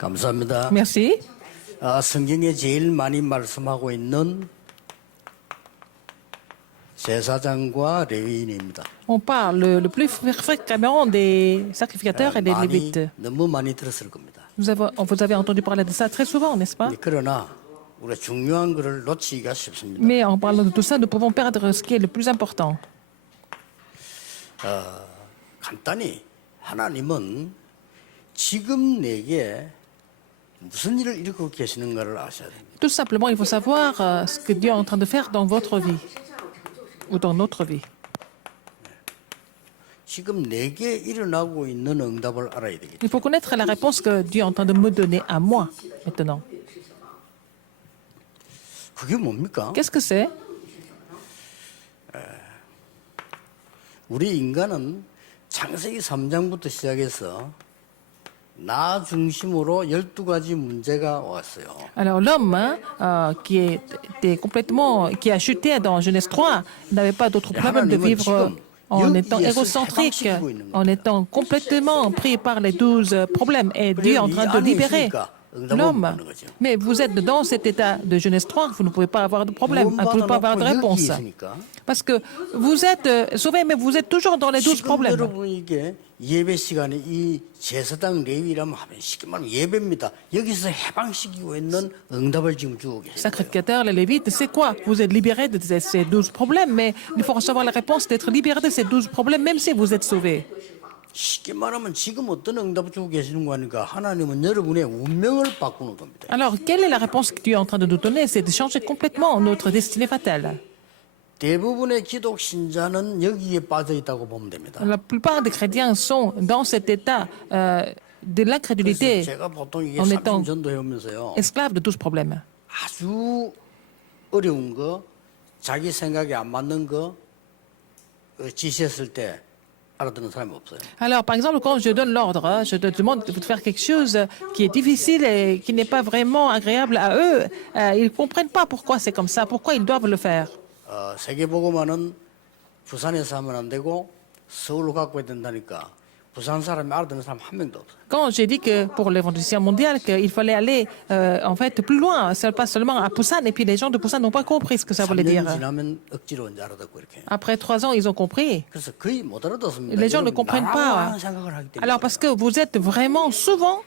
감사합니다. Merci. 성경에 제일 많이 말씀하고 있는 제사장과 레위인입니다. On parle le plus fréquemment des sacrificateurs et des lévites. 너무 많이 들었을 겁니다. Vous avez entendu parler de ça très souvent, n'est-ce pas? 그러나 우리가 중요한 것을 놓치기가 쉽습니다. Mais en parlant de tout ça, nous pouvons perdre ce qui est le plus important. 간단히 하나님은 지금 내게 무슨 일을 일으키고 계시는가를 아셔야 됩니다. Tout simplement, il faut savoir ce que Dieu est en train de faire dans votre vie ou dans notre vie. 지금 내게 일어나고 있는 응답을 알아야 되겠죠. Il faut connaître la réponse que Dieu est en train de me donner à moi maintenant. 그게 뭡니까? Qu'est-ce que c'est? 우리 인간은 창세기 3장부터 시작해서 나 중심으로 12가지 문제가 왔어요. Alors l'homme qui a chuté dans Genèse 3 n'avait pas d'autre problème de vivre en étant égocentrique, en étant complètement pris par les 12 problèmes. Et Dieu est en train de libérer l'homme. Mais vous êtes dans cet état de Genèse 3, vous ne pouvez pas avoir de problème, vous ne pouvez pas avoir de réponse. Parce que vous êtes sauvés, mais vous êtes toujours dans les 12 problèmes. 여러분에게 예배 시간에 이 제사장 레위라면 하면 쉽게 말하면 예배입니다. 여기서 해방시키고 있는 응답을 지금 주고 계십니다. Sacrificateur, les Lévites, c'est quoi? Vous êtes libérés de ces 12 problèmes, mais il faut recevoir la réponse d'être libéré de ces 12 problèmes, même si vous êtes sauvés. 쉽게 말하면 지금 어떤 응답을 주고 계시는 거니까 하나님은 여러분의 운명을 바꾸는 겁니다. Alors, quelle est la réponse que Dieu est en train de nous donner? C'est de changer complètement notre destinée fatale. 대부분의 기독 신자는 여기에 빠져 있다고 보면 됩니다. La plupart des chrétiens sont dans cet état de l'incrédulité, 제가 보통 이게 en étant 삼신 전도해 오면서요. esclaves de 12 problèmes. 아주 어려운 거, 자기 생각에 안 맞는 거 지시했을 때 알아듣는 사람이 없어요. Alors, par exemple, quand je donne l'ordre, je te demande de faire quelque chose qui est difficile et qui n'est pas vraiment agréable à eux, ils ne comprennent pas pourquoi c'est comme ça, pourquoi ils doivent le faire. 세계보고만은 부산에서 하면 안 되고 서울로 갖고 해야 된다니까 부산 사람이 알아듣는 사람 한 명도 없어요. Quand j'ai dit que pour l'évangélisation mondiale, qu'il fallait aller en fait plus loin, pas seulement à Busan, et puis les gens de Busan n'ont pas compris ce que ça voulait dire. 3년 지나면 억지로 이제 알아듣고 이렇게. Après 3 ans, ils ont compris. 그래서 거의 못 알아듣습니다. Les gens ne comprennent pas. 생각을 하기 때문에. Alors parce que vous êtes vraiment souvent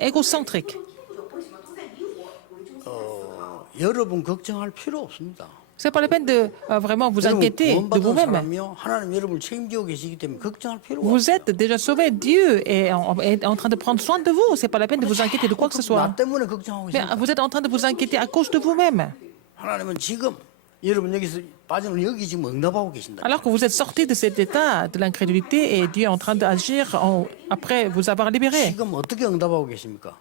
égocentrique. 여러분 걱정할 필요 없습니다. C'est pas la peine de vraiment vous inquiéter de vous-même. 하나님 여러분을 책임지고 계시기 때문에 걱정할 필요가 Vous êtes déjà sauvé. Dieu est en train de prendre soin de vous. C'est pas la peine de vous inquiéter de quoi que ce soit. 나 때문에 걱정하고 Mais 있습니다. vous êtes en train de vous inquiéter à cause de vous-même. 하나님은 지금 여러분 여기서 빠지는 여기 지금 응답하고 계신다. Alors que vous êtes sorti de cet état de l'incrédulité et Dieu est en train d'agir après vous avoir libéré. 지금 어떻게 응답하고 계십니까?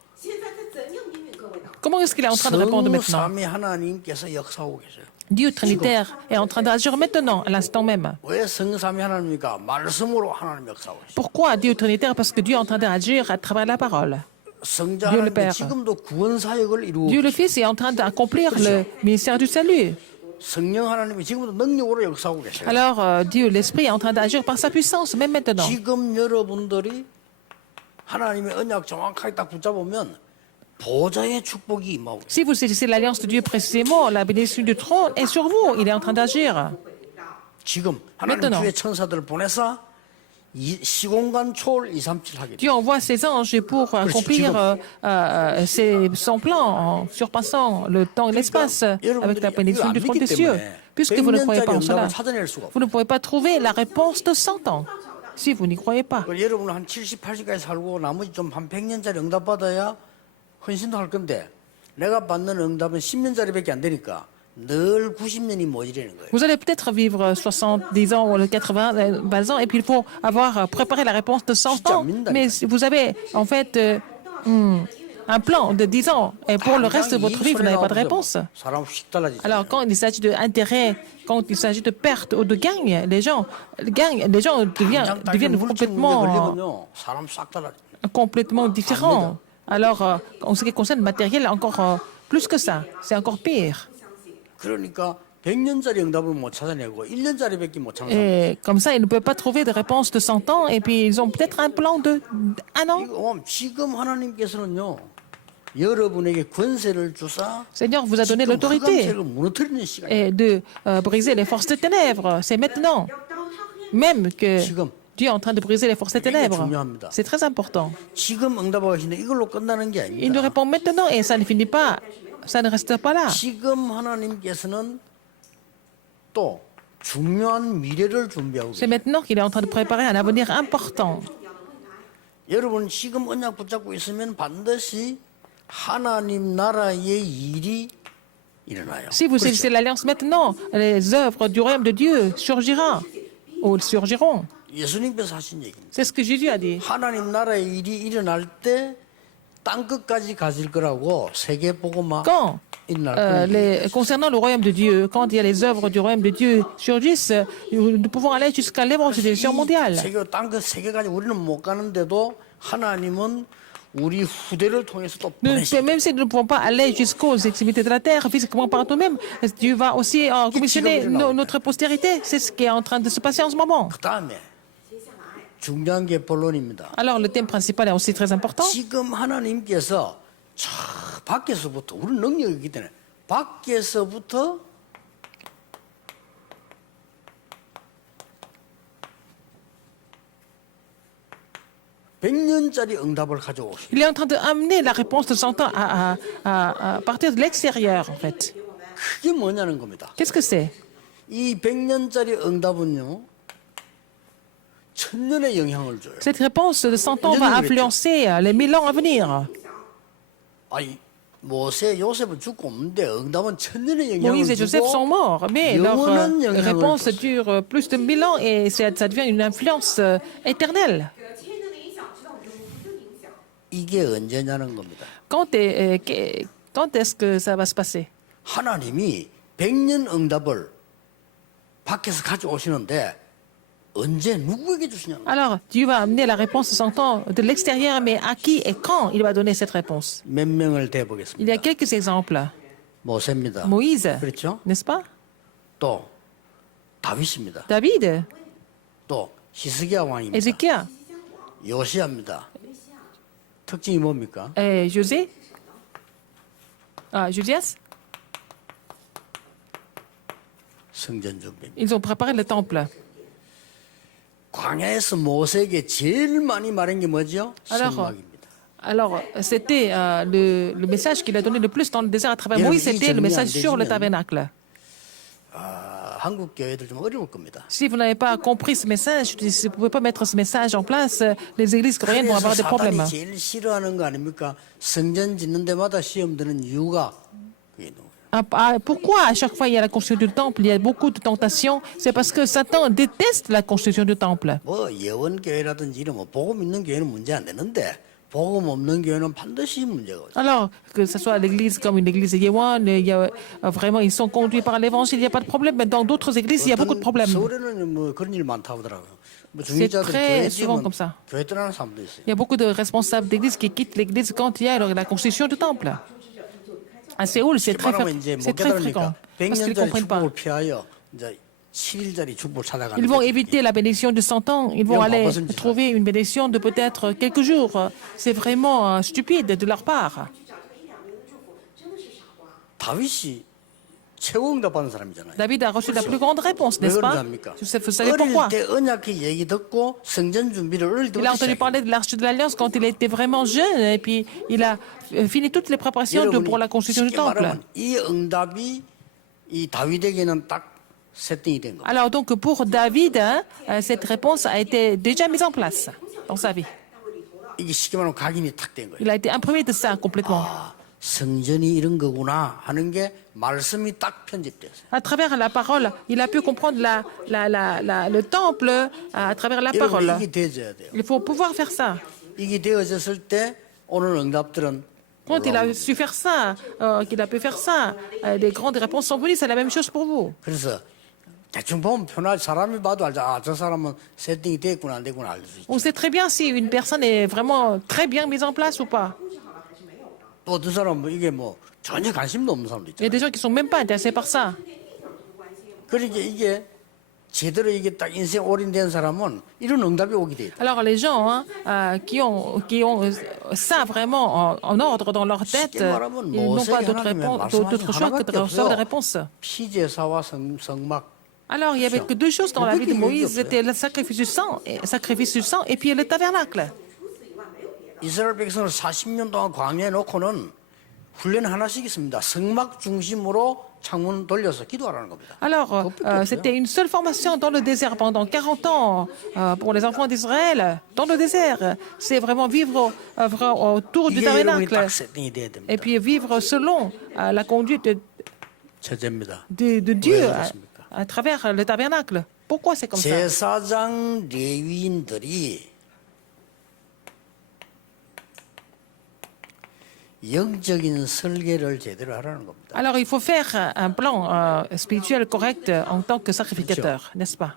Comment est-ce qu'il est en train de répondre maintenant? 성삼위 하나님께서 역사하고 계세요. Dieu Trinitaire est en train d'agir maintenant, à l'instant même. 왜 성삼위 하나님입니까? 말씀으로 하나님 역사하고 계세요. Pourquoi Dieu Trinitaire? Parce que Dieu est en train d'agir à travers la parole. 성자 Dieu le 하나님 Père. 지금도 구원 사역을 이루고 Dieu le Fils est en train d'accomplir le ministère du salut. 성령 하나님이 지금도 능력으로 역사하고 계세요. Alors Dieu, l'Esprit, est en train d'agir par sa puissance, même maintenant. 지금 여러분들이 하나님의 언약 정확하게 딱 붙잡으면 보좌의 축복이 임하고 Si vous saisissez l'alliance de Dieu précisément, la bénédiction du trône est sur vous. Il est en train d'agir. 지금 하나님 Maintenant. 주의 천사들을 보내서 시공간 초월 237 하게 돼요. Dieu envoie ses anges pour accomplir son plan en surpassant le temps et l'espace avec la bénédiction du trône des cieux. Puisque vous ne croyez pas en cela, vous ne pouvez pas trouver la réponse de 100 ans si vous n'y croyez pas. 여러분은 한 70, 80까지 살고 나머지 좀 한 100년짜리 응답 받아야 헌신도 할 건데 내가 받는 응답은 10년짜리밖에 안 되니까 늘 90년이 모이라는 거예요. Vous allez peut-être vivre 70 ans ou 80 20 ans et puis il faut avoir préparé la réponse de 100 ans. Mais vous avez en fait un plan de 10 ans et pour le reste de votre vie, vous n'avez pas de réponse. 사람 휙 달라지죠. Alors quand il s'agit d'intérêt, quand il s'agit de perte ou de gagne, les gens deviennent complètement différents. Alors, en ce qui concerne le matériel, encore plus que ça. C'est encore pire. 그러니까 100년짜리 응답을 못 찾아내고 1년짜리밖에 못 찾는 사람. Et comme ça, ils ne peuvent pas trouver de réponse de 100 ans et puis ils ont peut-être un plan de 1 an. 이거 지금 하나님께서는요. 여러분에게 권세를 주사 Seigneur vous a donné 지금 l'autorité 흑암세력을 무너뜨리는 시간이에요. et de briser les forces des ténèbres. C'est maintenant. Même que 지금 Dieu est en train de briser les forces des ténèbres. 중요합니다. C'est très important. 지금 응답하시는데 이걸로 끝나는 게 Il nous 아닙니다. répond maintenant et ça ne finit pas. Ça ne reste pas là. 지금 하나님께서는 또 중요한 미래를 준비하고 C'est 계세요. maintenant qu'il est en train de préparer un avenir important. 여러분 지금 언약 붙잡고 있으면 반드시 하나님 나라의 일이 일어나요. Si vous saisissez l'alliance maintenant, les œuvres du royaume de Dieu surgiront ou surgiront. 예수님께서 하신 얘기입니다. C'est ce que Jésus a dit. 하나님 나라의 일이 일어날 때 땅끝까지 가질 거라고 세계 복음화 Quand, 일어날 거예요. concernant le royaume de Dieu, quand il y a les œuvres du royaume de Dieu surgissent, nous pouvons aller jusqu'à l'évangélisation mondiale. 세계 땅끝 세계까지 우리는 못 가는데도 하나님은 우리 후대를 통해서 또 보내시. Même si nous ne pouvons pas aller jusqu'aux extrémités de la terre physiquement par nous-mêmes, Dieu va aussi commissionner notre postérité. C'est ce qui est en train de se passer en ce moment. 그 다음에 중요한 게 본론입니다. Alors le thème principal est aussi très important. 지금 하나님께서 저 밖에서부터 우리 능력이 있기 때문에 밖에서부터 (100년짜리) 응답을 가져오시. Il est en train d'amener la réponse de 100 ans à partir de l'extérieur, en fait. 그게 뭐냐는 겁니다. Qu'est-ce que c'est? 이 100년짜리 응답은요, 천년의 영향을 줘요. Cette réponse de 100 ans va influencer les 1000 ans à venir. 아니, 모세, 요셉은 죽고 없는데 응답은 천년의 영향을 Moïse et Joseph sont 주고 morts, mais leur 영원한 영향을 réponse 줬어요. dure plus de 1000 ans et ça devient une influence éternelle. 이게 언제냐는 겁니다. Quand est-ce que ça va se passer? 하나님이 100년 응답을 밖에서 가져오시는데 언제 누구에게 주시냐? Alors, Dieu va amener la réponse de 100 ans de l'extérieur, mais à qui et quand il va donner cette réponse? 몇 명을 Il y a 대보겠습니다. quelques exemples. 모세입니다. Moïse, 그렇죠? n'est-ce pas? 또 다윗입니다. David, 또 히스기야 왕입니다. Ézéchias, 요시아입니다. 특징이 뭡니까? et José, Josias, 성전 준비입니다. ils ont préparé le temple. 광야에서 모세에게 제일 많이 말한 게 뭐죠? Alors, 성막입니다. Alors, c'était le message qu'il a donné le plus dans le désert à travers Moïse, c'était le message sur le tabernacle. 아, 한국 교회들 좀 어려울 겁니다. Si vous n'avez pas compris ce message, si vous ne pouvez pas mettre ce message en place, les églises coréennes vont 그래서 avoir des problèmes. 사단이 제일 싫어하는 거 아닙니까? 성전 짓는 데마다 시험 드는 이유가 그게 뭐예요? Pourquoi à chaque fois il y a la construction du temple, il y a beaucoup de tentations? C'est parce que Satan déteste la construction du temple. 뭐 예원교회라든지 이런 뭐 복음 있는 교회는 문제 안 되는데 복음 없는 교회는 반드시 문제가 오죠. Alors, que ce soit l'église comme une église Yewan, il y a, vraiment, ils sont conduits par l'évangile, il n'y a pas de problème. Mais dans d'autres églises, il y a beaucoup de problèmes. 서울에는 뭐 그런 일 많다고 하더라고요. 뭐 C'est 중직자들 très 교회 souvent 지면 comme ça. 교회 떠나는 사람도 있어요. Il y a beaucoup de responsables d'église qui quittent l'église quand il y a la construction du temple. À Séoul, c'est très 말하면 이제 못 fréquent. 깨달으니까 Parce qu'ils ne 100년짜리 comprennent pas. 축복을 피하여 이제 7일짜리 축복을 찾아가는 Ils vont 거죠. éviter la bénédiction de 100 ans. Ils vont aller trouver une bénédiction de peut-être quelques jours. C'est vraiment stupide de leur part. 다윗이 최고 응답받는 사람이잖아요. David a reçu la plus grande réponse, 왜 n'est-ce pas? 그런지 압니까? Vous savez pourquoi? 어릴 때 언약의 얘기 듣고 성전 준비를 어릴 Il a 때부터 entendu 시작해요. parler de l'arche de l'Alliance quand il était vraiment jeune et puis il a fini toutes les préparations pour la construction du 쉽게 temple. 말하면 이 응답이 이 다윗에게는 딱 세팅이 된 거예요. Alors donc pour David, cette réponse a été déjà mise en place dans sa vie. 이게 쉽게 말하면 각인이 탁 된 거예요. Il a été imprégné de ça complètement. 아, 성전이 이런 거구나 하는 게 말씀이 딱 편집됐어요. À travers la parole, il a pu comprendre le temple à travers la parole. 여러분 이게 되어져야 돼요. Il faut pouvoir faire ça. 이게 되어졌을 때 오늘 응답들은 Quand il a su faire ça, qu'il a pu faire ça, les grandes réponses sont venues, c'est la même chose pour vous. 그래서 대충 보면 편하게 사람이 봐도 알죠. 아, 저 사람은 세팅이 됐구나 안 됐구나 알 수 있죠. On sait très bien si une personne est vraiment très bien mise en place ou pas. 또 어떤 사람은 이게 뭐 전혀 관심도 없는 사람도 Il y a 있죠. des gens qui ne sont même pas intéressés par ça. 그러니까 이게 제대로 이게 딱 인생 올인된 사람은 이런 응답이 오게 돼 있다. Alors les gens hein, qui ont ça vraiment en ordre dans leur tête, ils n'ont pas d'autre choix que de recevoir des réponses. 피제사와 성막. Alors il n'y avait que deux choses dans la vie de Moïse, c'était le sacrifice du sang et puis le tabernacle. 이스라엘 백성을 40년 동안 광야에 놓고는 훈련 하나씩 있습니다. 성막 중심으로 창문 돌려서 기도하라는 겁니다. Alors, c'était une seule formation dans le désert pendant 40 ans pour les enfants d'Israël. Dans le désert, c'est vraiment vivre autour du 이게 여러분이 tabernacle 딱 세팅이 돼야 됩니다. et puis vivre selon la conduite 첫째입니다. de Dieu 왜 그렇습니까? à travers le tabernacle. Pourquoi c'est comme ça? 제사장 레위인들이 영적인 설계를 제대로 하라는 겁니다. Alors, il faut faire un plan spirituel correct en tant que sacrificateur, n'est-ce pas?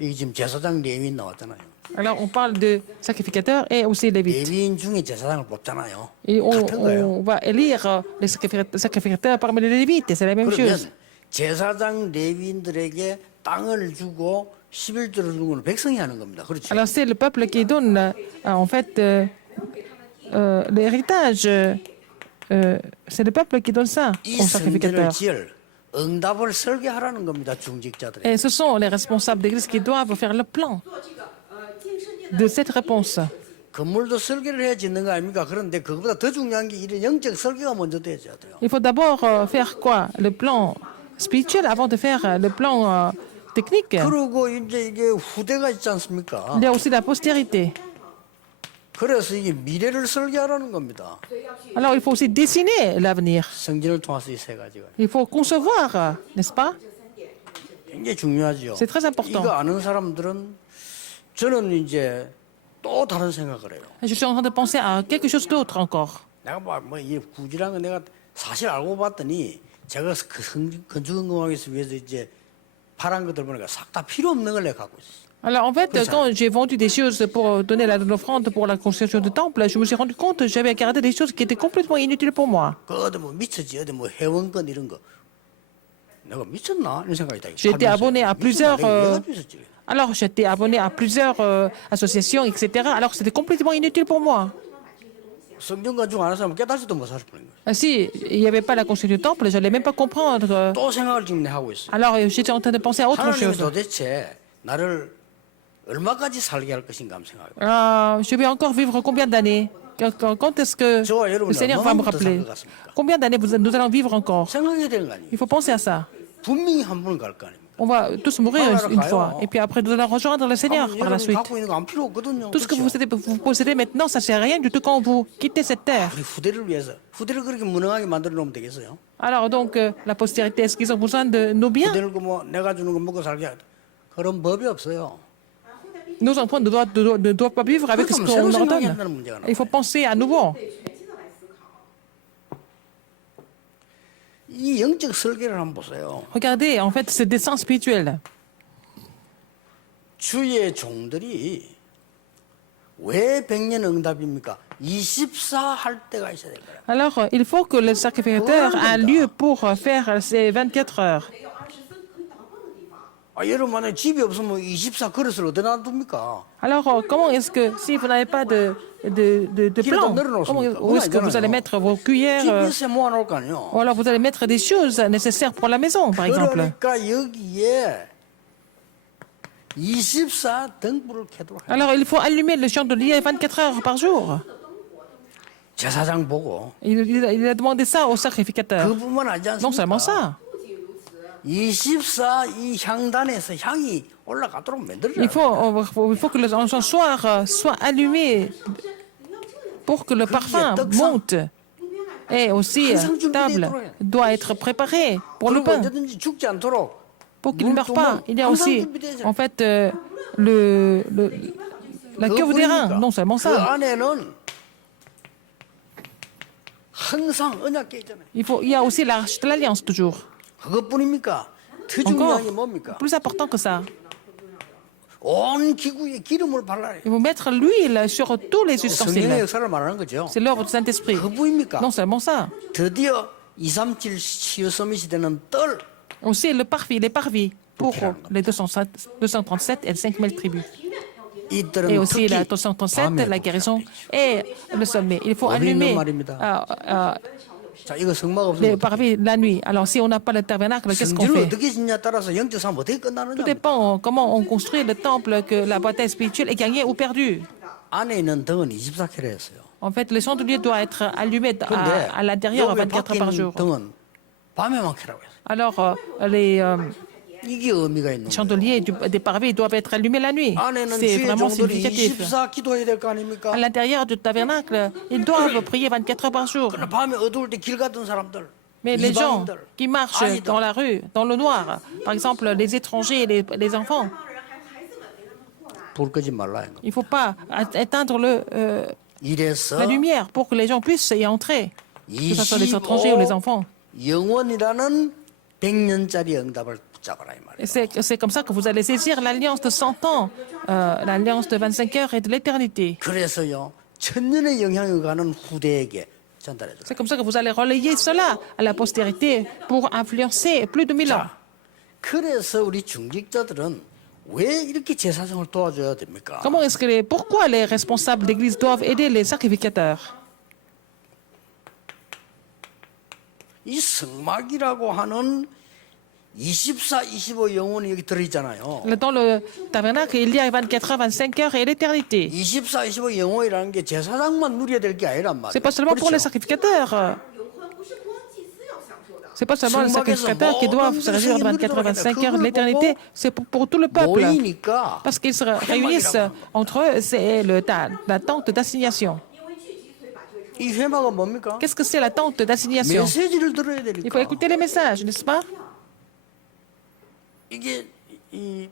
이게 지금 제사장 레위인 나왔잖아요. Alors, on parle de sacrificateur et aussi lévite. 레위인 중에 제사장을 뽑잖아요. Et 같은 거예요. on va élire les sacrificateurs parmi les lévites, c'est la même chose. 그러면 제사장 레위인들에게 땅을 주고 11조를 주는 건 백성이 하는 겁니다. 그렇죠? Alors, c'est le peuple qui donne, en fait, l'héritage. C'est le peuple qui donne ça 이 aux 성전을 sacrificateurs. 지을 응답을 설계하라는 겁니다. 중직자들이. Et ce sont les responsables d'église qui doivent faire le plan de cette réponse. 건물도 설계를 해야 짓는 거 아닙니까? 그런데 그것보다 더 중요한 게 이런 영적 설계가 먼저 돼야 돼요. Il faut d'abord faire quoi? Le plan spirituel avant de faire le plan technique. 그리고 이제 이게 후대가 있지 않습니까? Il y a aussi la postérité. 그래서 이게 미래를 설계하라는 겁니다. Alors, il faut aussi dessiner l'avenir. 성진을 통해서 이 세 가지가 Il faut concevoir, n'est-ce pas? 굉장히 중요하죠. C'est très important. 이거 아는 사람들은 저는 이제 또 다른 생각을 해요. Je suis en train de penser à quelque chose d'autre encore. 내가 뭐이 구질한 거 내가 사실 알고 봤더니 제가 그 건축건강하기 위해서 이제 파란 것들 보니까 싹 다 필요 없는 걸 내가 갖고 있어. Alors, en fait, quand j'ai vendu des choses pour donner l'offrande pour la construction du temple, je me suis rendu compte que j'avais gardé des choses qui étaient complètement inutiles pour moi. 그 어디 뭐 미쳤지 어디 뭐 회원권 이런 거 내가 미쳤나 이런 생각이 다. J'ai été abonné à plusieurs. 내가 미쳤지. Alors, j'étais abonné à plusieurs associations, etc. Alors, c'était complètement inutile pour moi. 성경 건축 안 해서 깨달지도 못할 뻔한 거예요. Si il n'y avait pas la construction du temple, je n'allais même pas comprendre. 또 생각을 지금 내 하고 있어요. Alors, j'étais en train de penser à autre 하나님이 chose. 도대체 나를 얼마까지 살게 할 것인가 한번 생각해요. Je vais encore vivre combien d'années? Quand est-ce que le Seigneur va me rappeler? Combien d'années nous allons vivre encore? 생각해야 되는 거 아니에요. Il faut penser à ça. 분명히 한 번 갈 거 아닙니까? On va tous mourir une fois. Et puis après, nous allons rejoindre le Seigneur par la 여러분이 suite. 갖고 있는 거 안 필요 없거든요. Tout ce que 그렇죠? vous possédez maintenant, ça ne sert à rien du tout quand vous quittez cette terre. 우리 후대를 위해서 후대를 그렇게 무능하게 만들어 놓으면 되겠어요? Alors donc, la postérité, est-ce qu'ils ont besoin de nos biens? 후대를 뭐 내가 주는 거 먹고 살게 하다. 그런 법이 없어요. Nos enfants ne doivent pas vivre avec ce qu'on leur donne. Il faut penser à nouveau. 이 영적 설계를 한번 보세요. Regardez, en fait, ce dessin spirituel. 주의 종들이 왜 백년 응답입니까? 24 할 때가 있어야 될 거예요. Alors, il faut que le sacrificateur ait lieu pour faire ces 24 heures. 여러분 만약에 집이 없으면 24 그릇을 어디다 놔둡니까? Alors, comment est-ce que, si vous n'avez pas de plan, où est-ce que vous allez mettre vos 집 cuillères, 밑에 모아놓을 거 아니에요. ou alors vous allez mettre des choses nécessaires pour la maison, par exemple? 그러니까 여기에 24 등불을 켜도록 해요. Alors, il faut allumer le chandelier 24 heures par jour. 제사장 보고 Il a demandé ça au sacrificateur. 그뿐만 아니지 않습니까? Non seulement ça. 24 이 향단에서 향이 올라가도록 만들어야 Il faut que le encensoir soit allumé pour que le parfum monte. Et aussi, table doit être préparée pour le 그리고 pain, 언제든지 죽지 않도록 pour qu'il ne meure pas. Il y a aussi, en fait, la cuve des reins, non seulement 그 ça. 안에는 항상 언약궤 있잖아요. Il y a aussi l'arche de l'alliance, toujours. 그것뿐입니까? 더 Encore, 중요한 게 뭡니까? plus important que ça. 온 기구에 기름을 발라야 Il faut mettre l'huile sur tous les 성령의 ustensiles. 역사를 말하는 거죠. C'est l'œuvre du Saint-Esprit. 그뿐입니까? Non seulement ça. 드디어 237 치유 서밋이 되는 뜰 Aussi les parvis pour les 237 et 5000 tribus. 이들은 Et aussi la 특히 237, 밤에 la guérison 복잡해. et le sommet. Il faut 어디 allumer 있는 말입니다. 자, 이거 성막 les 없으면 어떡해? parvis la nuit. Alors, si on n'a pas le tabernacle, qu'est-ce qu'on 성질을 fait? 어떻게 짓냐에 따라서 영적 싸움 어떻게 Tout 끝나느냐. dépend comment on construit le temple, que la bataille spirituelle est gagnée ou perdue. 안에 있는 등은 24K였어요. En fait, le chandelier doit être allumé 그런데 à l'intérieur 여기 24 heures par 바뀐 jour. 등은 밤에만 켜라고 했어요. Alors, les 이게 의미가 있는 거예요. chandeliers des parvis doivent être allumés la nuit. 안에는 C'est 주의 vraiment 종들이 significatif. 24 기도해야 될 거 아닙니까? À l'intérieur du tabernacle, ils doivent prier 24 heures par jour. 그러나 밤에 어두울 때 길 갔던 사람들, Mais les gens 이방인들, qui marchent 아이들, dans la rue, dans le noir, par exemple les étrangers et les enfants, 불 끄지 말라. il ne faut pas éteindre 이래서 la lumière pour que les gens puissent y entrer, que ce soit les étrangers ou les enfants. 영원이라는 100년짜리 응답을 붙잡아라 이 말이에요. Et c'est comme ça que vous allez saisir l'alliance de 100 ans, l'alliance de 25 heures et de l'éternité. 그래서요, 천년의 영향을 가는 후대에게 전달해 줘. C'est comme ça que vous allez relayer cela à la postérité pour influencer plus de 1000 ans. 그래서 우리 중직자들은 왜 이렇게 제사장을 도와줘야 됩니까? Pourquoi les responsables d'église doivent aider les sacrificateurs? 이 성막이라고 하는 24, 25 영혼이 여기 들어있잖아요. Dans le tabernacle, il y a 24 heures, 25 heures et l'éternité. 24, 25 영혼이라는 게 제사장만 누려야 될 게 아니란 말이에요. C'est pas seulement pour les 그렇죠? sacrificateurs. C'est pas seulement les sacrificateurs qui doivent se réjouir de 24 heures, 25 heures de l'éternité. C'est pour tout le peuple. 모이니까 Parce qu'ils se réunissent entre eux, c'est la tente d'assignation. 이 회막은 뭡니까? Qu'est-ce que c'est la tente d'assignation? 메시지를 들어야 Il faut 되니까. écouter les messages, n'est-ce pas? 이게 이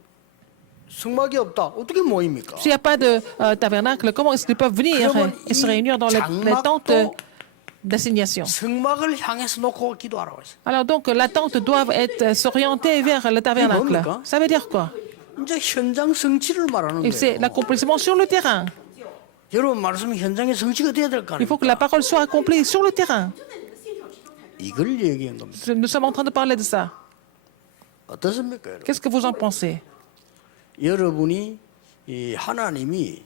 성막이 없다. 어떻게 모입니까? S'il n'y a pas de tabernacle, comment est-ce qu'ils peuvent venir et se réunir dans les tentes d'assignation? 성막을 향해서 놓고 기도하라고 했어요. Alors donc, la tente doit s'orienter vers le tabernacle. Ça veut dire quoi? 이제 현장 성취를 말하는 Et c'est 거예요. l'accomplissement sur le terrain. 여러분 말씀이 현장에 성취가 돼야 될 거 Il faut que 아닙니까? la parole soit accomplie sur le terrain. 이걸 얘기한 겁니다. Nous sommes en train de parler de ça. 어떻습니까, 여러분? Qu'est-ce que vous en pensez? 여러분이 이 하나님이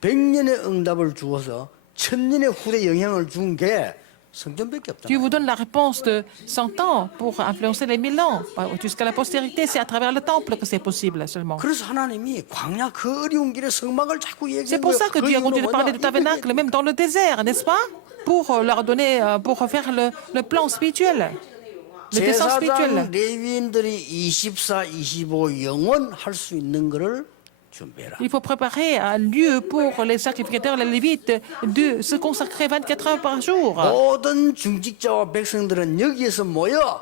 100년의 응답을 주어서 1000년의 후대 영향을 준 게 성전밖에 Dieu 없잖아요. vous donne la réponse de 100 ans pour influencer les 1000 ans. Jusqu'à la postérité, c'est à travers le temple que c'est possible seulement. 그래서 하나님이 광야 그 어려운 길에 성막을 자꾸 C'est 얘기한 pour 거예요. ça que 그 Dieu a 이유는 continué de parler 뭐냐? du tabernacle, même dans le désert, n'est-ce pas? Pour leur donner, pour faire le plan spirituel, le dessin spirituel. 제사장 레위인들이 24, 25 영원 할 수 있는 거를 준비해라. Il faut préparer un lieu pour les sacrificateurs, les lévites, de se consacrer 24 heures par jour. 모든 중직자와 백성들은 여기에서 모여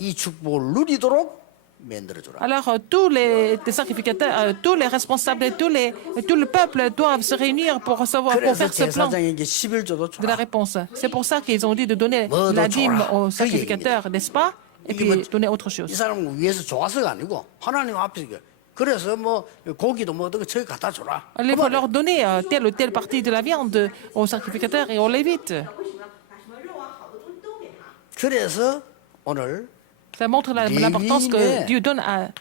이 축복을 누리도록 만들어줘라. Alors, tous les sacrificateurs, tous les responsables, tout le peuple doivent se réunir pour recevoir, pour 그래서 faire ce plan 제사장에게 11조도 de la 줘라. réponse. C'est pour ça qu'ils ont dit de donner la dîme aux sacrificateurs, n'est-ce pas? Et puis donner autre 이 chose. 사람은 위에서 좋아서가 아니고 하나님 앞에서 그래서 뭐 고기도 뭐 어떤 거 저기 갖다 줘라. Il faut leur donner telle ou telle partie de la viande aux sacrificateurs et aux lévites. 그래서 오늘 Ça montre l'importance que Dieu donne aux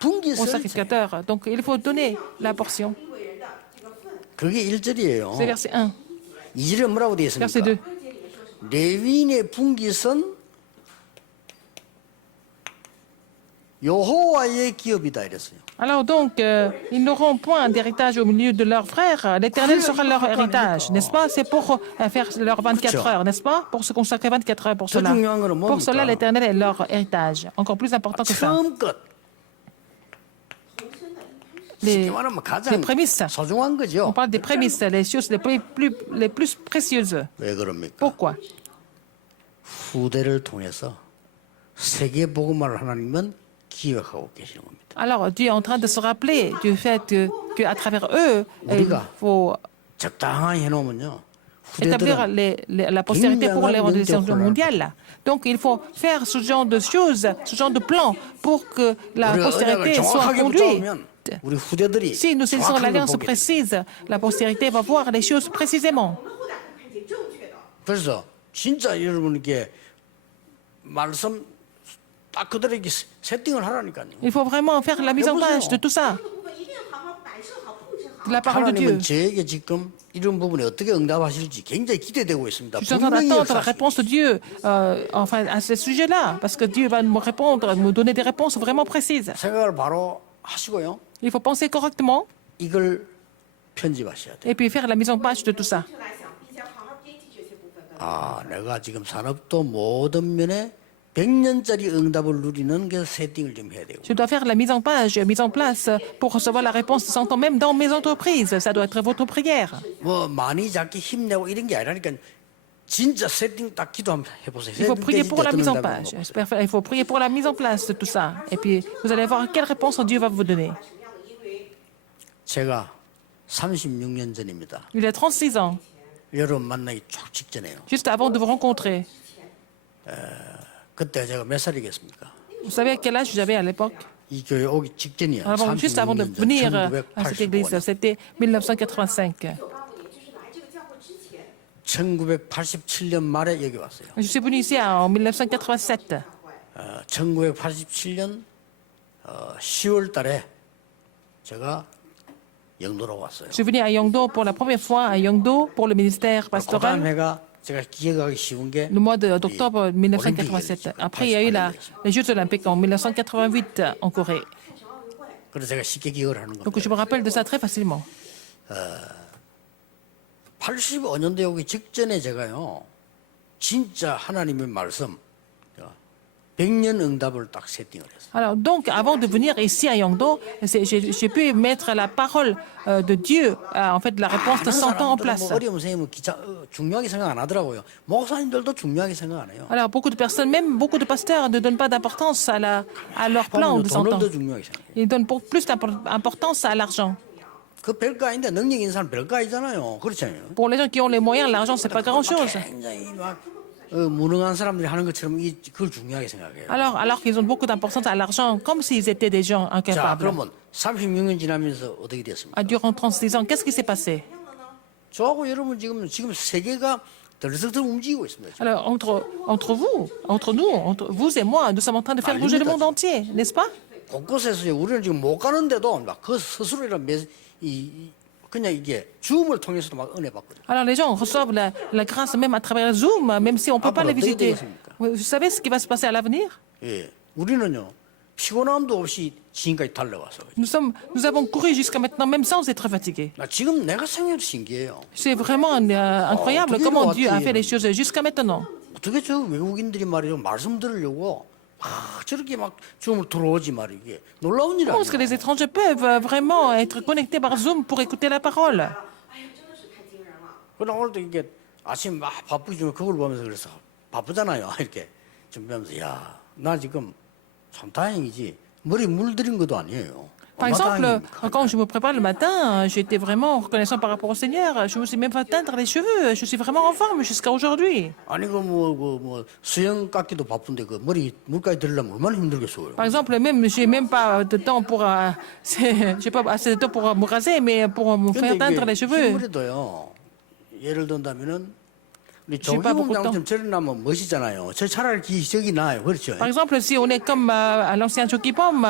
분기선 sacrificateurs. Donc, il faut donner la portion. 그게 1절이에요. C'est verset 1. 2절에 뭐라고 되어 Verset 있습니까? 2. 레위인의 분기선 여호와의 기업이다 이랬어요. Alors donc, ils n'auront point d'héritage au milieu de leurs frères. L'Éternel sera leur héritage, n'est-ce pas? C'est pour faire leurs 24 heures, n'est-ce pas? Pour se consacrer 24 heures pour cela. Pour cela, l'Éternel est leur héritage. Encore plus important que ça. 처음껏 Les, 쉽게 말하면 les 가장 prémices. 소중한 On 거죠. parle des prémices, les choses les plus précieuses. 왜 그럽니까? Pourquoi? 후대를 통해서 세계 복음을 하나님은 기획하고 계시는 겁니다. Alors, Dieu est en train de se rappeler du fait qu'à travers eux, il faut 적당히 해놓으면요. établir 후대들은 la postérité pour l'évangélisation mondiale. Donc, il faut faire ce genre de choses, ce genre de plan pour que la 우리가 postérité 언약을 soit 정확하게 conduite. 붙잡으면 우리 후대들이 Si nous saisissons 정확한 걸 l'alliance 보게 돼요. précise, la postérité va voir les choses précisément. 그래서 진짜 여러분께 말씀 딱 그대로 이렇게 세팅을 하라니까요. Il faut vraiment faire la mise en page de tout ça, 部分一定要好好摆设好、布置好。 de la parole de Dieu. 하나님은 저에게 지금 이런 부분에 어떻게 응답하실지 굉장히 기대되고 있습니다. Je suis en train 분명히 d'attendre la 역사하시겠죠. réponse de Dieu enfin, à ce sujet-là, parce que Dieu va me répondre, me donner des réponses vraiment précises. 생각을 바로 하시고요. Il faut penser correctement 이걸 편집하셔야 돼요. et puis faire la mise en page de tout ça. 就来想，并且好好编辑这些部分的。 아, 내가 지금 산업도 모든 면에 100년짜리 응답을 누리는 게 세팅을 좀 해야 되고. Je dois faire la mise en page, mise en place pour recevoir la réponse de 100 ans, même dans mes entreprises. Ça doit être votre prière. 뭐 많이 잡기 힘내고 이런 게 아니라니까 진짜 세팅 딱 기도 한번 해보세요. Il faut prier pour la mise en 응답을 page. 한번 Il faut prier pour la mise en place de tout ça. Et puis, vous allez voir quelle réponse Dieu va vous donner. 什么样的因为 제가 36년 전입니다. Il y a 36 ans, 여러분 만나기 쭉 직전에요. juste avant de vous rencontrer. 그때 제가 몇 살이겠습니까? Vous savez à quel âge j'avais à l'époque? 이 교회 오기 직전이에요. Juste avant de 36년 전, venir à cette église, 1985년. c'était 1985. 1985年，就是来这个教会之前， 1987년 말에 여기 왔어요. Je suis venu ici en 1987. 1987년 10월 달에 제가 영도로 왔어요. Je suis venu à Yongdo pour la première fois, à Yongdo pour le ministère 그 pastoral, 다음 해가 제가 기억하기 쉬운 게 le mois d'octobre 1987. Après, il y a eu les Jeux olympiques en 1988 en Corée. 太神奥运会， 그래서 제가 쉽게 기억을 하는 Donc, 겁니다. je me rappelle de ça très facilement. 85년도에 오기 직전에 제가요, 진짜 하나님의 말씀, 100년 응답을 딱 세팅을 했어요. Alors, donc, avant de venir ici à Yongdo, j'ai pu mettre la parole de Dieu, en fait, la réponse de 100 ans en 사람들은 place. 뭐 어려운 선생님은 중요하게 생각 안 하더라고요. 목사님들도 중요하게 생각 안 해요. Alors, beaucoup de personnes, même beaucoup de pasteurs, ne donnent pas d'importance à leur plan de 100 돈을 ans. 더 중요하게 생각해요. Ils donnent plus d'importance à l'argent. 그 별거 아닌데 능력 있는 사람 별거 아니잖아요. 그렇잖아요. Pour les gens qui ont les moyens, l'argent, c'est pas grand-chose. 굉장히 막 무능한 사람들이 하는 것처럼 그걸 중요하게 생각해요. Alors qu'ils ont beaucoup d'importance à l'argent, comme s'ils étaient des gens 자, incapables. 그러면 36년 지나면서 어떻게 됐습니까? Durant 36 ans, qu'est-ce qui s'est passé? 저하고 여러분 지금 세계가 들썩들썩 움직이고 있습니다. 지금. Alors, entre vous et moi, nous sommes en train de faire bouger le monde entier, n'est-ce pas? 곳곳에서 우리는 지금 못 가는데도 막 그 스스로랑 그냥 이게 줌을 통해서도 막 은혜 받거든요. Alors, les gens reçoivent la grâce même à travers Zoom, même si on ne peut pas les visiter. Vous savez ce qui va se passer à l'avenir? 예, 우리는요 피곤함도 없이 지금까지 달려와서 Nous avons couru jusqu'à maintenant, même sans être fatigués. 나 지금 내가 생각해도 신기해요. C'est vraiment incroyable 어떻게 comment Dieu a 이루어왔지? fait les choses jusqu'à maintenant. 어떻게 저 외국인들이 말이죠 말씀 들으려고 저렇게 막 줌을 들어오지 말이게 놀라운 일 Comment est-ce que 아니에요. les étrangers peuvent vraiment être connectés par Zoom pour écouter la parole? 哎呀，真的是太惊人了。 그러나 오늘도 이게 아침 막 바쁘지만 그걸 보면서 그래서 바쁘잖아요. 이렇게 준비하면서 야 나 지금 참 다행이지 머리 물들인 것도 아니에요. Par 얼마나 exemple, 다행입니까? quand je me prépare le matin, j'étais vraiment reconnaissant par rapport au Seigneur. Je me suis même fait teindre les cheveux. Je suis vraiment en forme jusqu'à aujourd'hui. 아니 그 수영 깎기도 바쁜데 그 머리 물까지 들려면 얼마나 힘들겠어요. Par exemple, même j'ai même pas de temps pour, j'ai pas assez de temps pour me raser, mais pour me faire teindre les cheveux. 힘들어도요. 예를 든다면은 우리 J'ai pas beaucoup de 조기훈 장좀 저리 나면 멋있잖아요. 저 차라리 기적이 나요. 그렇죠? Par exemple, si on est comme à l'ancien Chucky Pom,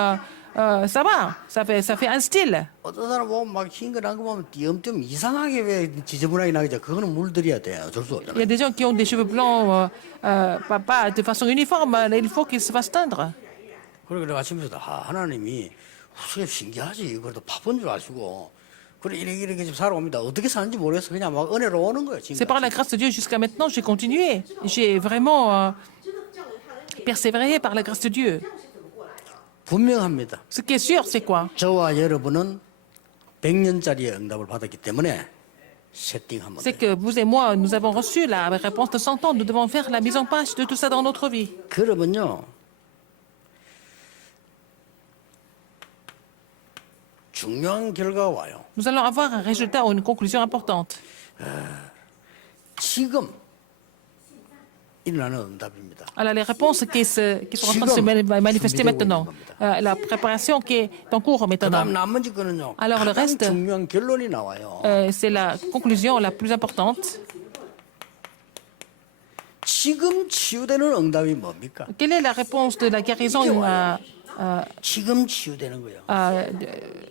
ça va, ça fait un style. 어떤 사람 보면 막 흰 거 난 거 보면 띄엄띄엄 이상하게 왜 지저분하게 나겠죠. 그거는 물들여야 돼. 어쩔 수 Il y 없잖아요. a des gens qui ont des cheveux blancs, pas de façon uniforme, il faut qu'ils se fassent teindre. 그래 아침부터 하나님이 후수에 신기하지. 그래도 바쁜 줄 아시고 그래 이렇게 좀 살아옵니다. 어떻게 사는지 모르겠어. 그냥 막 은혜로 오는 거예요. C'est par la grâce de Dieu jusqu'à maintenant, j'ai continué. J'ai vraiment persévéré par la grâce de Dieu. 분명합니다. Ce qui est sûr, c'est quoi? 저와 여러분은 100년짜리의 응답을 받았기 때문에 세팅하면 C'est 돼요. que vous et moi, nous avons reçu la réponse de 100 ans. Nous devons faire la mise en page de tout ça dans notre vie. 그러면요. 중요한 결과가 와요. Nous allons avoir un résultat ou une conclusion importante. 지금 일어나는 응답입니다. Alors, les réponses qui sont en train de se manifester maintenant. La préparation qui est en cours 그다음 maintenant. 나머지 거는요. Alors, le 가장 reste- 중요한 결론이 나와요. C'est la conclusion la plus importante. 지금 치유되는 응답이 뭡니까? Quelle est la réponse de la guérison 지금 치유되는 거예요.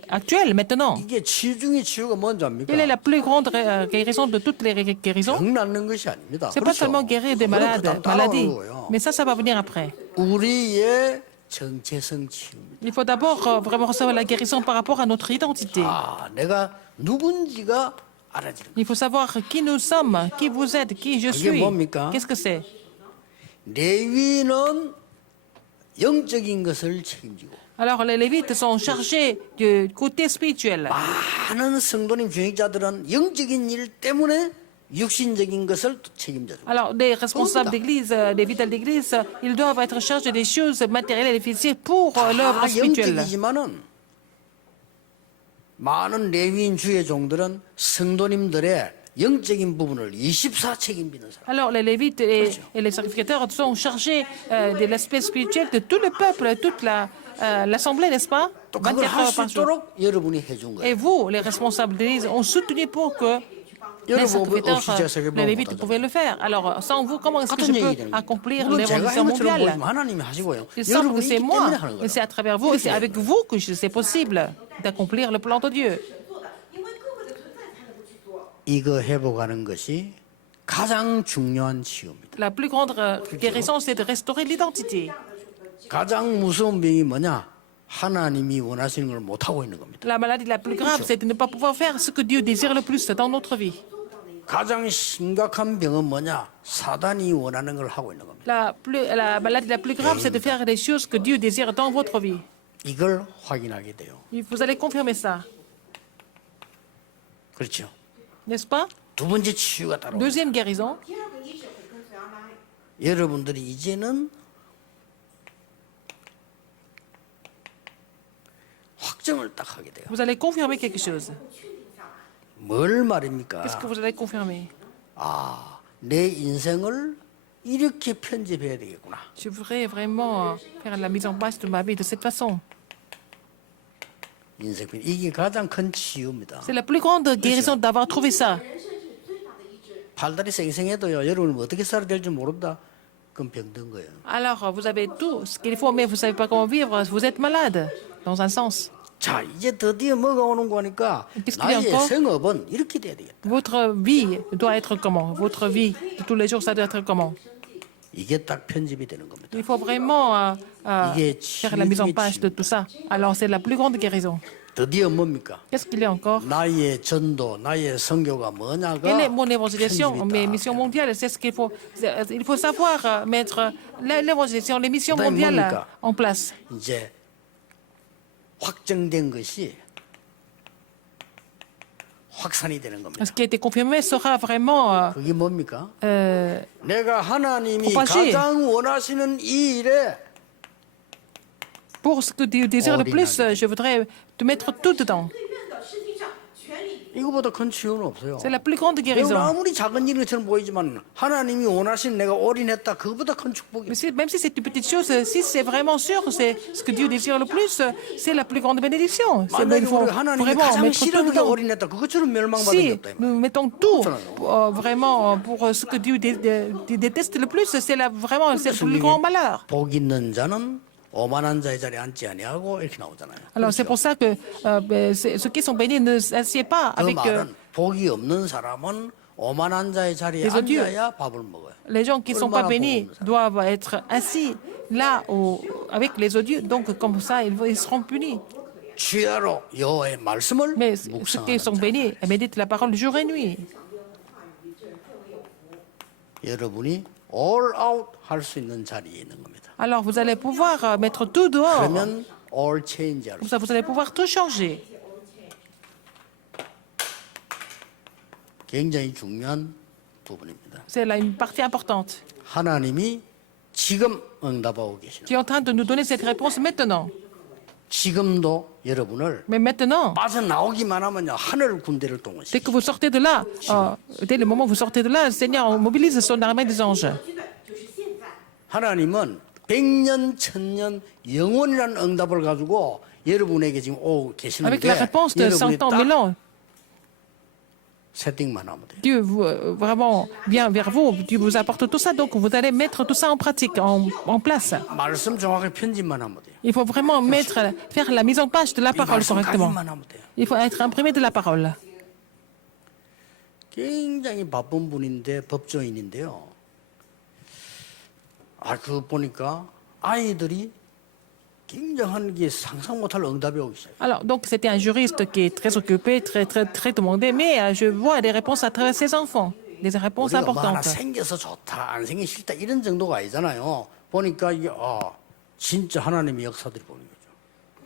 actuelle, maintenant? 이게 치유 중에 치유가 뭔지 압니까? Quelle est la plus grande guérison de toutes les guérisons? 병 낫는 것이 아닙니다. C'est pas seulement guérir des malades, maladies, mais ça va venir après. 우리의 정체성 치유입니다. Il faut d'abord vraiment recevoir la guérison par rapport à notre identité. 아, 내가 누군지가 알아지는 거예요. Il faut savoir qui nous sommes, qui vous êtes, qui je suis. 뭡니까? Qu'est-ce que c'est? 레위는 영적인 것을 책임지고 Alors, les Lévites sont chargés du côté spirituel. 많은 성도님 중직자들은 영적인 일 때문에 육신적인 것을 또 책임져요. Alors, les responsables d'église, les vitales d'église, ils doivent être chargés des choses matérielles et physiques pour l'œuvre spirituelle. 영적이지만은 많은 레위인 주의 종들은 성도님들의 영적인 부분을 24 책임지는 사람. Alors, les Lévites et les sacrificateurs sont chargés de l'aspect spirituel de tout le peuple, toute l'assemblée, n'est-ce pas? 또 그걸 24 할 heures 수 par jour. 있도록 여러분이 해준 거예요. Et vous, les responsables d'église, ont soutenu pour que les 여러분 sacrificateurs, 없이 제가 세계복음을 les Lévites 못하잖아요. pouvaient le faire. Alors, sans vous, comment est-ce que je 같은 peux 얘기는 accomplir 물론 제가 l'évolution 한 것처럼 mondiale? 보이지만 하나님이 하시고요. Il semble que 여러분이 c'est 있기 moi, 때문에 하는 mais c'est à 거예요. travers vous, et c'est avec vous que c'est possible d'accomplir le plan de Dieu. 做的，因为各个的存在才能够去做。 이거 회복하는 것이 가장 중요한 치유입니다. La plus grande guérison, c'est de restaurer l'identité. 가장 무서운 병이 뭐냐? 하나님이 원하시는 걸 못하고 있는 겁니다. La maladie la plus grave, c'est de ne pas pouvoir faire ce que Dieu désire le plus dans notre vie. 가장 심각한 병은 뭐냐? 사단이 원하는 걸 하고 있는 겁니다. La maladie la plus grave, c'est de faire les choses que Dieu désire dans votre vie. 이걸 확인하게 돼요. Vous allez confirmer ça, 그렇죠? n'est-ce pas? 두 번째 치유가 따로. Deuxième guérison, 第二个医治会跟随而来。 여러분들이 이제는 확정을 딱 하게 돼요. vous allez confirmer quelque chose. 뭘 말입니까? Qu'est-ce que vous allez confirmer? 아, 내 인생을 이렇게 편집해야 되겠구나. Je voudrais vraiment faire la mise en place de ma vie de cette façon. 인생 편 이게 가장 큰 치유입니다. C'est la plus grande guérison d'avoir trouvé ça. 팔다리 쌩쌩해도요. 여러분은 어떻게 살아야 될지 모른다. 그건 병든 거예요. Alors, vous avez tout ce qu'il faut, mais vous ne savez pas comment vivre. Vous êtes malade, dans un sens. 자, 이제 드디어 뭐가 오는 거니까 Qu'est-ce qu'il y a 나의 encore? 생업은 이렇게 돼야 되겠다. Votre vie doit être comment? Votre vie de tous les jours, ça doit être comment? 이게 딱 편집이 되는 겁니다. Il faut vraiment faire la mise en page de tout ça. Alors, c'est la plus grande guérison. 드디어 뭡니까? Qu'est-ce qu'il y a encore? 나의 전도, 나의 선교가 뭐냐가 Quelle est mon évangélisation, 편집이 mes 딱 missions mondiales? C'est ce qu'il faut. Il faut savoir mettre l'évangélisation, les missions 그다음에 mondiales 뭡니까? en place. 이제 확정된 것이 확산이 되는 겁니다. Ce qui a été confirmé sera vraiment 그게 뭡니까? euh, 내가 하나님이 propagé. 가장 원하시는 이 일에 pour ce que Dieu désire le plus. Je voudrais te mettre tout dedans. 对面的实际上权力 이거보다 큰 치유는 없어요. C'est la plus grande 여러분 guérison. 아무리 작은 일인 것처럼 보이지만 하나님이 원하시는 내가 올인했다. 그거보다 큰 축복이에요. Mais même si c'est une petite chose, si c'est vraiment sûr, c'est ce que Dieu désire le plus, c'est la plus grande bénédiction. Il 만약에 faut 우리가 하나님이 vraiment 가장 mettre tout 싫어하는 게 dedans. 올인했다. 그것처럼 멸망받은 게 Si 없다. 이 말이에요. nous mettons tout vraiment pour ce que Dieu déteste le plus, c'est vraiment c'est le plus grand malheur. 복 있는 자는 오만한 자의 자리에 앉지 아니하고 이렇게 나오잖아요. Alors c'est pour ça que ceux qui sont bénis ne s'assiedent pas 그 avec 말은 복이 없는 사람은 오만한 자의 자리에 Les odieux. 앉아야 밥을 먹어요. les gens qui ne sont pas bénis doivent être assis là avec les odieux. Donc comme ça, ils seront punis. 취하로 여호와의 말씀을 Mais ceux qui sont 묵상하는 자. bénis méditent la parole jour et nuit. 여러분이 all out 할 수 있는 자리에 있는 겁니다. Alors vous allez pouvoir mettre tout dehors. 그러면 all change 할 수. Vous allez pouvoir tout changer. 굉장히 중요한 부분입니다. C'est là une partie importante. 하나님이 지금 응답하고 계시는. Tu es en train de nous donner cette réponse maintenant. 지금도 여러분을 Mais maintenant, 빠져나오기만 하면요 하늘 군대를 dès 동원시켜. que vous sortez de là, dès le moment où vous sortez de là, le Seigneur mobilise son armée des anges. 基本就是现在。 하나님은 100년, 1000년 영원이라는 응답을 가지고 여러분에게 지금 오고 Avec la 계시는데 réponse de 100 ans, 1000 ans, 세팅만 하면 돼요. Dieu vraiment vient vers vous, Dieu vous apporte tout ça, donc vous allez mettre tout ça en pratique, en place. 말씀 정확하게 편집만 하면 돼요. Il faut vraiment faire la mise en page de la 이 parole 말씀 correctement. 가지만 하면 돼요. Il faut être imprimé de la parole. 굉장히 바쁜 분인데 법조인인데요. 그 보니까 아이들이 굉장한 게 상상 못할 응답이 오기 시작해요. Alors, donc, c'était un juriste qui est très occupé, très demandé, mais je vois des réponses à travers ses enfants, des réponses 우리가 뭐 하나 importantes. 생겨서 좋다, 안 생기 싫다 이런 정도가 아니잖아요. 보니까 이게 진짜 하나님의 역사들이 보는 거죠.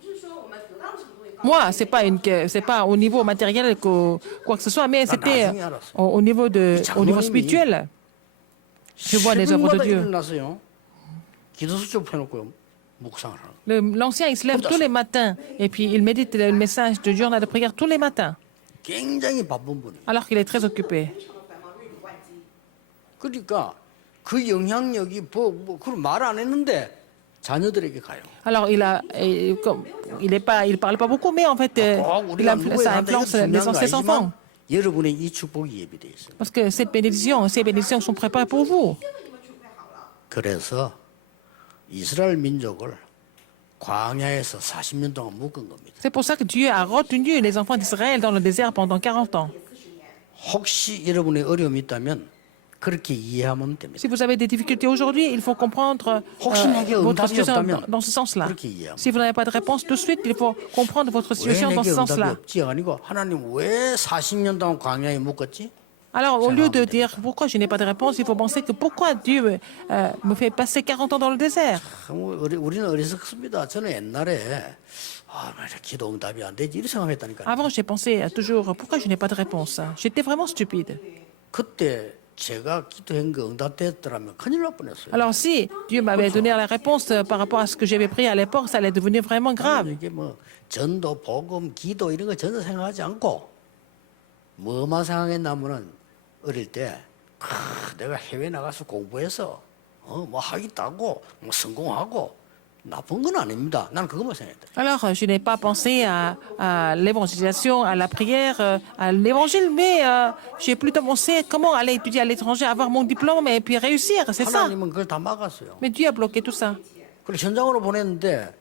不是说我们得到了什么东西， Moi, c'est pas au niveau matériel quoi que ce soit, mais c'était au niveau spirituel. Je vois les œuvres de 새벽마다 Dieu. 일어나서요. 기도수첩 펴놓고요. 묵상을 하는 거예요. L'ancien, il se lève tous les matins et puis il médite le message de journal de prière tous les matins, 굉장히 바쁜 분이에요. alors qu'il est très occupé. 非常的繁忙，日理万机。 그러니까 그 영향력이 그걸 말 안 했는데 자녀들에게 가요. Alors, il parle pas beaucoup, mais en fait, ça influence ses enfants. 여러분의 이 축복이 예비되어 있어요. Parce que ces bénédictions sont préparées pour vous. 先为你们准备好了。 그래서 이스라엘 민족을 광야에서 40년 동안 묶은 겁니다. C'est pour ça que Dieu a retenu les enfants d'Israël dans le désert pendant 40 ans. 혹시 여러분의 어려움이 있다면 그렇게 이해하면 됩니다. Si vous avez des difficultés aujourd'hui, il faut comprendre 혹시 내게 votre 응답이 situation 없다면 dans ce sens-là. 그렇게 이해하면 Si vous n'avez pas de réponse tout de suite, il faut comprendre votre 왜 situation dans 내게 ce 응답이 sens-là. 없지가 아니고 하나님 왜 40년 동안 광야에 묶었지? Alors, au lieu de dire pourquoi je n'ai pas de réponse, il faut penser que pourquoi Dieu me fait passer 40 ans dans le désert. 우리는 어리석습니다. 저는 옛날에 왜 기도 응답이 안 되지 이렇게 생각했다니까요. Avant, j'ai pensé toujours pourquoi je n'ai pas de réponse. J'étais vraiment stupide. 그때 제가 기도한 거 응답됐더라면 큰일 날 뻔했어요. Alors, si Dieu m'avait donné la réponse par rapport à ce que j'avais prié à l'époque, ça allait devenir vraiment grave. 이게 뭐 전도, 복음, 기도 이런 거 전혀 생각하지 않고 뭐만 생각했냐면은 어릴 때 내가 해외 나가서 공부해서 뭐 하겠다고 뭐 성공하고 나쁜 건 아닙니다. 나는 그것만 생각했다. Alors, je n'ai pas pensé à l'évangélisation, à la prière, à l'évangile, mais j'ai plutôt pensé comment aller étudier à l'étranger, avoir mon diplôme et puis réussir, c'est ça. 하나님은 그걸 다 막았어요. Mais Dieu a bloqué tout ça. 그걸 현장으로 보냈는데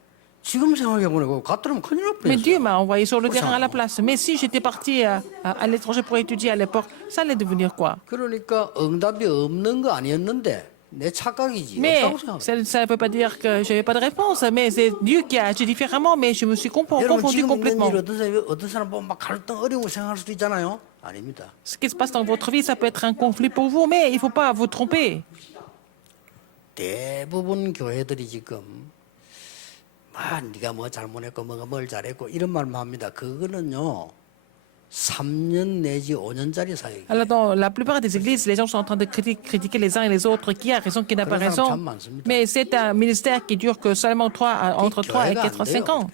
지금 생각해 보니까 갔더라면 큰일 날 Mais 뻔했어요. Dieu m'a envoyé sur le terrain à la place. Mais si j'étais parti à l'étranger pour étudier à l'époque, ça allait devenir quoi? 그러니까 응답이 없는 거 아니었는데 내 착각이지. Mais 없다고 생각해요. ça ne veut pas dire que je n'avais pas de réponse, mais c'est Dieu qui a agi différemment, mais je me suis 여러분 confondu 지금 있는 complètement. 일 어떤 사람 보면 막 갈등 어려움을 생각할 수도 있잖아요. 아닙니다. Ce qui se passe dans votre vie, ça peut être un conflit pour vous, mais il ne faut pas vous tromper. 대부분 교회들이 지금 네가 뭐 잘못했고 뭐가 뭘 잘했고 이런 말만 합니다. 그거는요 3년 내지 5년짜리 사역이에요. Alors, dans la plupart des églises, les gens sont en train de critiquer les uns et les autres, qui a raison, qui n'a pas raison. Mais c'est un ministère qui dure que seulement entre 3 et 4 5 ans.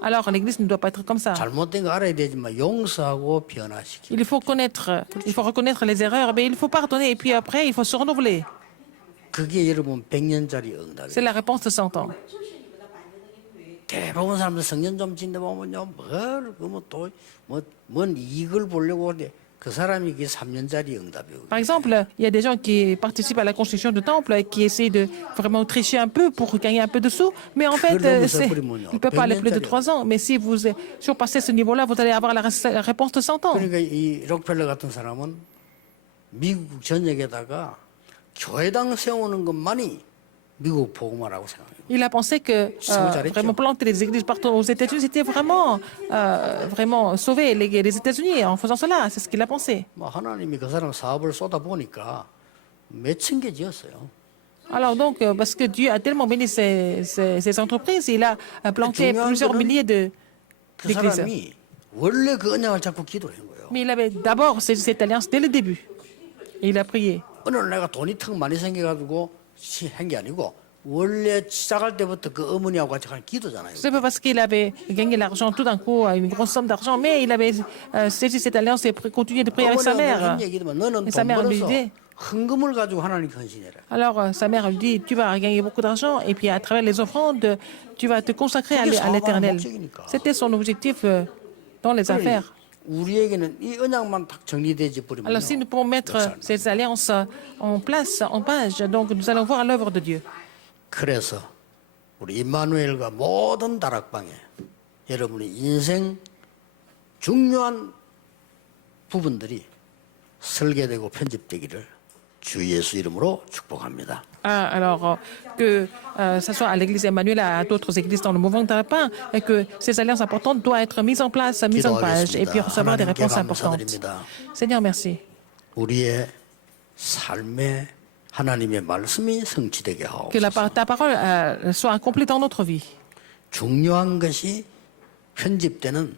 Alors, l'église ne doit pas être comme ça. 잘못된 거 알아야 되지만 용서하고 변화시키고. Il faut reconnaître les erreurs, mais il faut pardonner, et puis après, il faut se renouveler. 그게 여러분 100년짜리 응답이에요. C'est la réponse de 100 ans. 대부분 사람들 성년 좀 진다 보면요 뭔 이익을 보려고 하는데 그 사람이 그게 3년짜리 응답이에요. Par exemple, il y a des gens qui participent à la construction de temples et qui essaient de vraiment tricher un peu pour gagner un peu de sous, mais en fait, il ne peut pas aller plus de 3 ans. Mais si vous surpassez ce niveau-là, vous allez avoir la réponse de 100 ans. 그러니까 이 록펠러 같은 사람은 미국 전역에다가 교회당 세우는 것만이 미국 복음화라고 생각해요. Il a pensé que vraiment planter les églises partout aux États-Unis, c'était vraiment sauver les États-Unis en faisant cela. C'est ce qu'il a pensé. 뭐 하나님이 그 사람 사업을 쏟아 보니까 몇천 개 지었어요. Alors donc, parce que Dieu a tellement béni ces entreprises, il a planté plusieurs milliers 그 d'églises. 사람이 원래 그 언약을 잡고 기도한 거예요. Mais il avait d'abord cette alliance dès le début. Et il a prié. 어느 날 내가 돈이 턱 많이 생겨가지고 한 게 아니고 원래 시작할 때부터 그 어머니하고 같이 한 기도잖아요. C'est pas parce qu'il avait gagné l'argent tout d'un coup, une grosse somme d'argent, mais il avait saisi cette alliance et continué de prier avec sa mère. 한 얘기지만 너는 Et sa 돈 mère lui 벌어서 dit, 헌금을 가지고 하나님께 헌신해라. alors sa mère lui dit, tu vas gagner beaucoup d'argent et puis à travers les offrandes, tu vas te consacrer à l'Éternel. C'était son objectif dans les affaires. 우리에게는 이 언약만 딱 정리되지 버리면 Alors si nous pouvons mettre ces alliances en place, en page, donc nous allons voir l'œuvre de Dieu. 그래서 우리 임마누엘과 모든 다락방에 여러분의 인생 중요한 부분들이 설계되고 편집되기를 주 예수 이름으로 축복합니다. Alors que ce soit à l'église Emmanuel, à d'autres églises dans le mouvement de Tarapin, et que ces alliances importantes doivent être mises en place, mises en page, et puis recevoir des réponses importantes. Seigneur, merci. 우리의 삶에 하나님의 말씀이 성취되게 하옵소서. Que ta parole soit accomplie dans notre vie. 중요한 것이 편집되는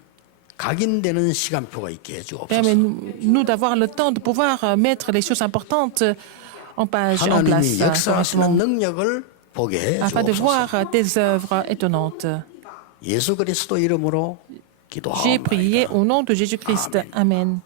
각인되는 시간표가 있게 해주옵소서. Permets-nous d'avoir le temps de pouvoir mettre les choses importantes en page, en place, 하나님이 역사하시는 correctement, 능력을 보게 해 afin de 주옵소서. voir tes œuvres étonnantes. 예수 그리스도 이름으로 J'ai prié 기도하옵나이다. au nom de Jésus-Christ. Amen.